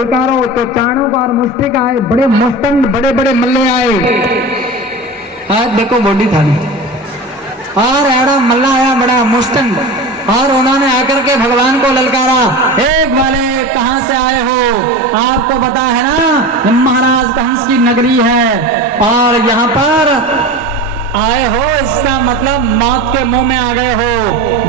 ललकारो तो चाणूक और मुष्टिक आए, बड़े मुष्टंड बड़े बड़े मल्ले आए। आज देखो बॉडी थाली और एड़ा मल्ला आया बड़ा मुष्टंड, और उन्होंने आकर के भगवान को ललकारा, हे ग्वाले कहां से आए हो? आपको पता है ना महाराज कंस की नगरी है और यहाँ पर आए हो, इसका मतलब मौत के मुंह में आ गए हो।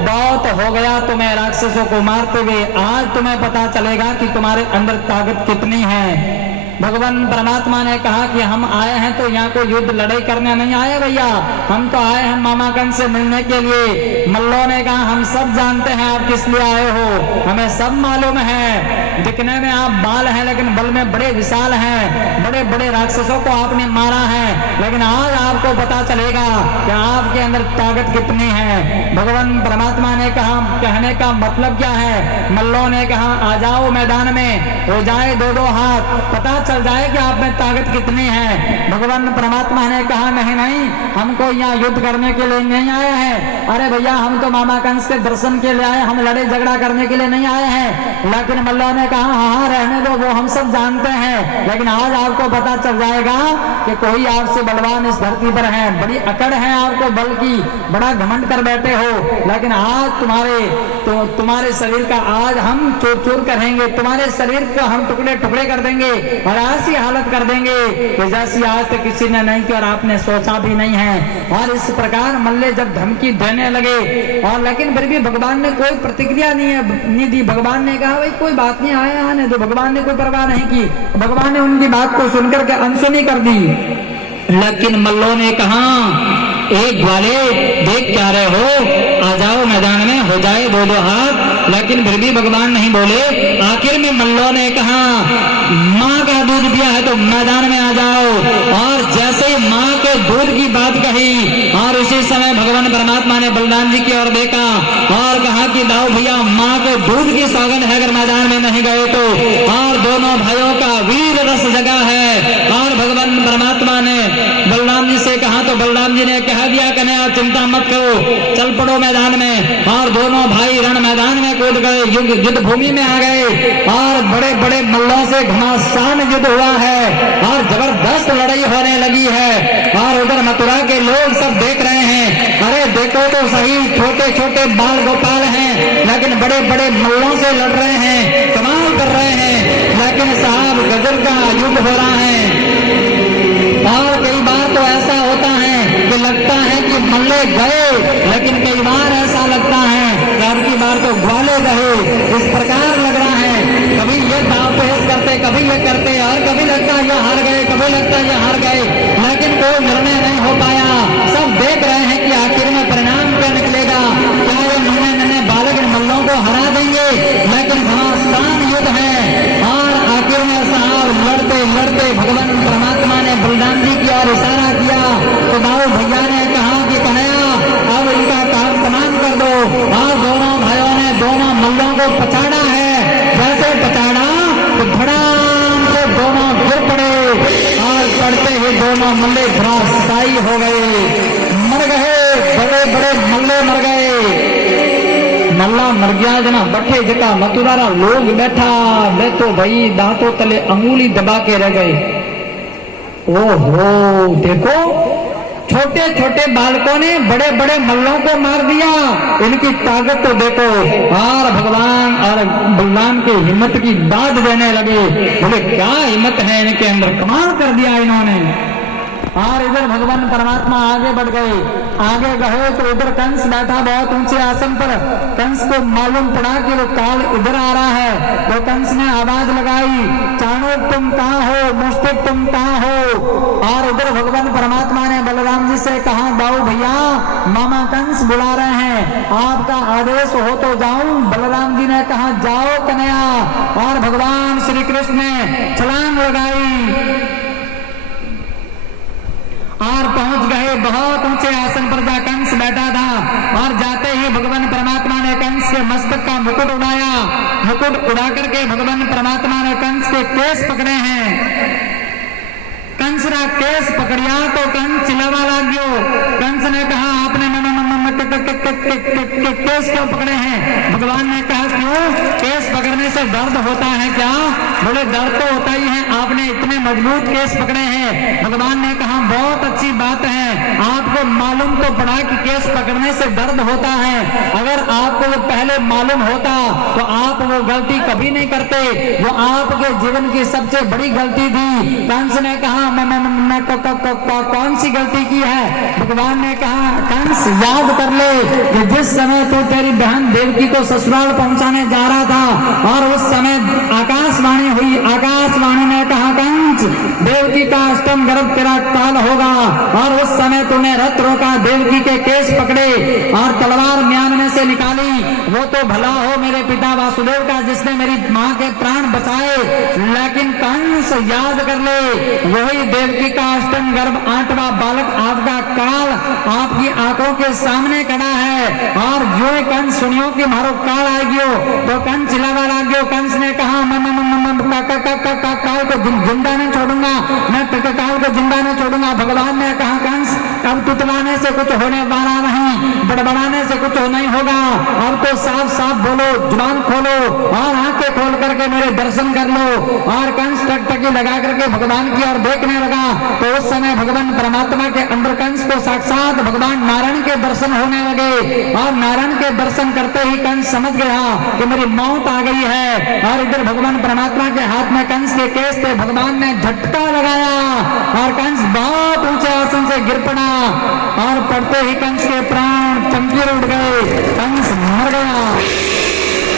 बहुत हो गया तुम्हें राक्षसों को मारते हुए, आज तुम्हें पता चलेगा कि तुम्हारे अंदर ताकत कितनी है। भगवान परमात्मा ने कहा कि हम आए हैं तो यहाँ को युद्ध लड़ाई करने नहीं आए भैया, हम तो आए हैं मामा कंस से मिलने के लिए। मल्लों ने कहा हम सब जानते हैं आप किस लिए आए हो, हमें सब मालूम है। दिखने में आप बाल हैं लेकिन बल में बड़े विशाल हैं, बड़े बड़े राक्षसों को आपने मारा है, लेकिन आज आपको पता चलेगा कि आपके अंदर ताकत कितनी है। भगवान परमात्मा ने कहा कहने का मतलब क्या है? मल्लों ने कहा आ जाओ मैदान में, हो जाए दो दो हाथ, पता चल जाए कि आप में ताकत कितनी है। भगवान परमात्मा ने कहा नहीं नहीं, हमको यहाँ युद्ध करने के लिए नहीं आए हैं। अरे भैया हम तो मामा कंस के दर्शन के लिए आए, हम लड़ाई झगड़ा करने के लिए नहीं आए हैं। लेकिन मल्लों ने कहा हाँ रहने दो, वो हम सब जानते हैं, लेकिन आज आपको पता चल जाएगा कि कोई आपसे बलवान इस धरती पर है। बड़ी अकड़ है आपको बल की, बड़ा घमंड कर बैठे हो, लेकिन आज तुम्हारे शरीर का आज हम चूर चूर करेंगे, तुम्हारे शरीर का हम टुकड़े टुकड़े कर देंगे और ऐसी हालत कर देंगे कि जैसी आज तक किसी ने नहीं की और आपने सोचा भी नहीं है। और इस प्रकार मल्ले जब धमकी देने लगे, और लेकिन फिर भी भगवान ने कोई प्रतिक्रिया नहीं दी। भगवान ने कहा भाई कोई बात नहीं, आए आने दो। भगवान ने कोई परवाह नहीं की, भगवान ने उनकी बात को सुनकर के अनसुनी कर दी। लेकिन मल्लों ने कहा एक ग्वाले देख क्या रहे हो, आ जाओ मैदान में, हो जाए दो दो हाथ। लेकिन फिर भी भगवान नहीं बोले। आखिर में मल्लों ने कहा माँ का दूध पिया है तो मैदान में आ जाओ। और जैसे ही माँ के दूध की बात कही और उसी समय भगवान परमात्मा ने बलराम जी की ओर देखा और कहा कि दाऊ भैया माँ के दूध की सौगंध है, अगर मैदान में नहीं गए तो। और दोनों भाइयों का वीर रस जगा है। और भगवान परमात्मा ने बलराम जी से कहा तो बलराम जी ने कह दिया कन्हैया चिंता मत करो, चल पड़ो मैदान में। और दोनों भाई रण मैदान में कूद गए, युद्ध भूमि में आ गए और बड़े बड़े मल्लों से घमासान युद्ध हुआ है और जबरदस्त लड़ाई होने लगी है। और उधर मथुरा के लोग सब देख रहे हैं, अरे देखो तो सही, छोटे छोटे बाल गोपाल हैं लेकिन बड़े बड़े मल्लों से लड़ रहे हैं, कमाल कर रहे हैं। लेकिन साहब गजब का युद्ध हो रहा है। और कई बार तो ऐसा होता है कि लगता है कि मल्ले गए, लेकिन कई बार ऐसा लगता है कि अब की बार तो ग्वाले गए। इस प्रकार लग रहा है, कभी ये दाव पेश करते, कभी ये करते, और कभी लगता है ये हार गए, कभी लगता है ये हार गए, लेकिन कोई निर्णय नहीं हो पाया। सब देख रहे हैं कि आखिर में परिणाम क्या निकलेगा, क्या ये नन्हे नन्हे बालक मल्लों को हरा देंगे। लेकिन घमासान युद्ध है और आखिर में साहब लड़ते लड़ते भगवान परमात्मा ने बलराम जी की ओर इशारा किया तो दाऊ भैया ने कहा कि कन्हैया अब इनका काम तमाम कर दो। और दोनों भाइयों ने दोनों मल्लों को पछाड़ा है। जैसे पछाड़ा तो धड़ाम से दोनों गिर पड़े और पड़ते ही दोनों मल्ले धराशायी हो गए, मर गए, बड़े बड़े मल्ले मर गए। मल्ला मर गया जना बैठे जका मथुरा लोग बैठा वे तो भाई दांतों तले अंगुली दबा के रह गए। ओहो देखो छोटे छोटे बालकों ने बड़े बड़े मल्लों को मार दिया, इनकी ताकत तो देखो। और भगवान और बलराम की हिम्मत की दाद देने लगे, बोले क्या हिम्मत है इनके अंदर, कमाल कर दिया इन्होंने। और इधर भगवान परमात्मा आगे बढ़ गए। आगे गए तो उधर कंस बैठा बहुत ऊंचे आसन पर। कंस को मालूम पड़ा कि वो काल इधर आ रहा है, तो कंस ने आवाज लगाई चाणूक तुम कहाँ हो, मुष्टिक तुम कहाँ हो। और उधर भगवान परमात्मा ने बलराम जी से कहा दाऊ भैया मामा कंस बुला रहे हैं, आपका आदेश हो तो जाऊं। बलराम जी ने कहा जाओ कन्हैया। और भगवान श्री कृष्ण ने छलांग लगाई और पहुंच गए बहुत ऊंचे आसन पर जहां कंस बैठा था। और जाते ही भगवान परमात्मा ने कंस के मस्तक का मुकुट उड़ाया। मुकुट उड़ा करके भगवान परमात्मा ने कंस के केस पकड़े हैं। कंस रा केस पकड़िया तो कंस चिल्लावा लाग गयो। कंस ने कहा आपने केस क्यों पकड़े हैं? भगवान ने कहा क्यों? केस पकड़ने से दर्द होता है क्या? बोले दर्द तो होता ही है, आपने इतने मजबूत केस पकड़े हैं। भगवान ने कहा बहुत अच्छी बात है, आपको मालूम तो पड़ा कि केस पकड़ने से दर्द होता है। अगर आपको वो पहले मालूम होता तो आप वो गलती कभी नहीं करते जो आपके जीवन की सबसे बड़ी गलती थी। कंस ने कहा मैं कौन सी गलती की है? भगवान ने कहा कंस याद कर ले कि जिस समय तू तेरी बहन देवकी को ससुराल पहुंचाने जा रहा था और उस समय आकाशवाणी हुई। आकाशवाणी ने कहा कंस देवकी का अष्टम गर्भ तेरा काल होगा, और उस समय तूने रथ रोका, देवकी के केस पकड़े और तलवार म्यान में से निकाली। वो तो भला हो मेरे पिता वासुदेव का जिसने मेरी माँ के प्राण बचाए, लेकिन कंस याद कर ले वही देवकी का अष्टम गर्भ 8वां बालक आपका काल आपकी आंखों के सामने खड़ा है। और जो कंस सुनियो कि मारो काल आ गयो तो कंस चिल्लावा लग गयो। कंस ने कहा काल को जिंदा नहीं छोड़ूंगा, मैं काल को जिंदा नहीं छोड़ूंगा। भगवान ने कहा कंस अब तुतलाने से कुछ होने वाला नहीं, बड़बड़ाने से कुछ नहीं होगा, अब तो साफ साफ बोलो, जुबान खोलो और आंखें खोल करके मेरे दर्शन कर लो। और कंस टकटकी लगा करके भगवान की ओर देखने लगा तो उस समय भगवान परमात्मा के अंदर कंस को साक्षात भगवान नारायण के दर्शन होने लगे। और नारायण के दर्शन करते ही कंस समझ गया कि मेरी मौत आ गई है। और इधर भगवान परमात्मा के हाथ में कंस के केस थे, भगवान ने झटका लगाया और कंस बहुत ऊंचे आसन से गिर पड़ा और पड़ते ही कंस के प्राण चमकीर उड़ गए, कंस मर गया।